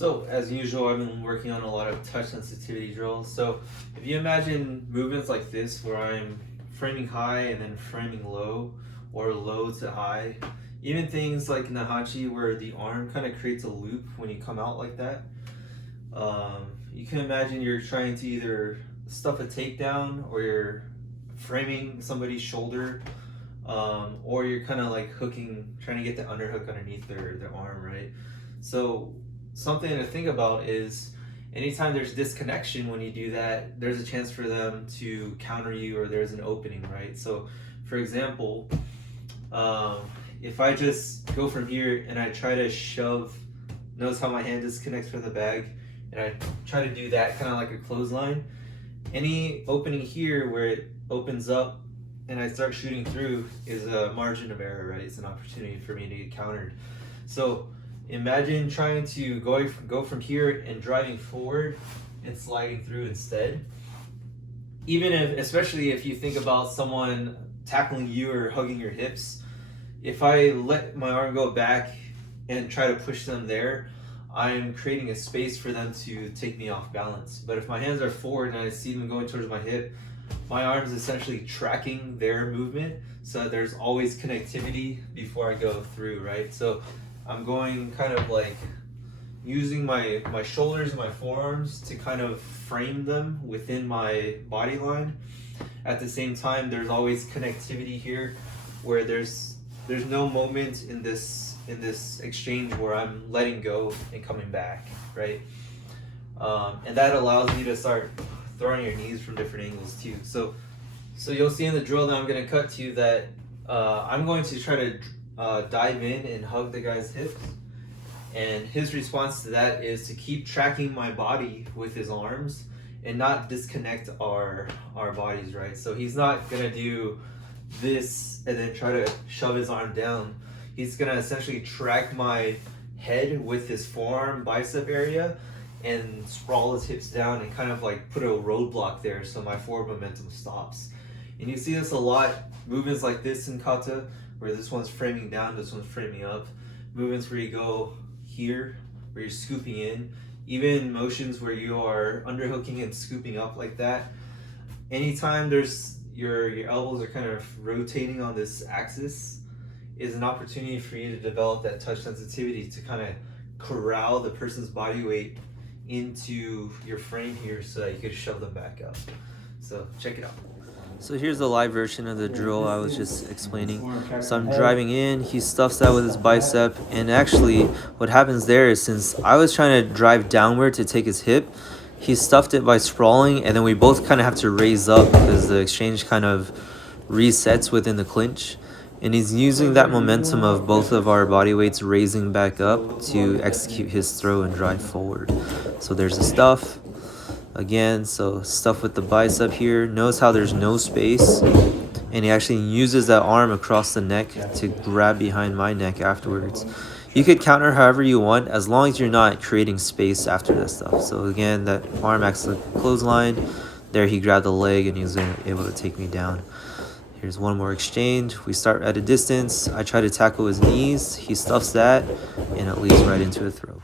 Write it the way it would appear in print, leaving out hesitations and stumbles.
So as usual, I've been working on a lot of touch sensitivity drills. So if you imagine movements like this where I'm framing high and then framing low, or low to high, even things like Nahachi where the arm kind of creates a loop when you come out like that. You can imagine you're trying to either stuff a takedown, or you're framing somebody's shoulder, or you're kind of like hooking, trying to get the underhook underneath their arm, right? So something to think about is anytime there's disconnection when you do that, there's a chance for them to counter you, or there's an opening, right? So for example, if I just go from here and I try to shove, notice how my hand disconnects from the bag, and I try to do that kind of like a clothesline, any opening here where it opens up and I start shooting through is a margin of error, right? It's an opportunity for me to get countered. So imagine trying to go from here and driving forward and sliding through instead. Even if, especially if you think about someone tackling you or hugging your hips, if I let my arm go back and try to push them there, I'm creating a space for them to take me off balance. But if my hands are forward and I see them going towards my hip, my arm is essentially tracking their movement, so there's always connectivity before I go through, right? So I'm going kind of like using my shoulders and my forearms to kind of frame them within my body line. At the same time, there's always connectivity here where there's no moment in this exchange where I'm letting go and coming back, right? And that allows me to start throwing your knees from different angles too. So you'll see in the drill that I'm going to cut to that I'm going to try to dive in and hug the guy's hips, and his response to that is to keep tracking my body with his arms and not disconnect our bodies, right? So he's not going to do this and then try to shove his arm down. He's going to essentially track my head with his forearm bicep area and sprawl his hips down and kind of like put a roadblock there so my forward momentum stops. And you see this a lot, movements like this in kata, where this one's framing down, this one's framing up. Movements where you go here, where you're scooping in. Even motions where you are underhooking and scooping up like that. Anytime there's your elbows are kind of rotating on this axis, is an opportunity for you to develop that touch sensitivity to kind of corral the person's body weight into your frame here so that you can shove them back up. So check it out. So here's the live version of the drill I was just explaining. So I'm driving in, he stuffs that with his bicep, and actually what happens there is, since I was trying to drive downward to take his hip, he stuffed it by sprawling, and then we both kind of have to raise up because the exchange kind of resets within the clinch. And he's using that momentum of both of our body weights raising back up to execute his throw and drive forward. So there's the stuff. Again, so stuff with the bicep here. Notice how there's no space. And he actually uses that arm across the neck to grab behind my neck afterwards. You could counter however you want, as long as you're not creating space after that stuff. So again, that arm acts like a clothesline. There he grabbed the leg and he was able to take me down. Here's one more exchange. We start at a distance. I try to tackle his knees. He stuffs that, and it leads right into a throw.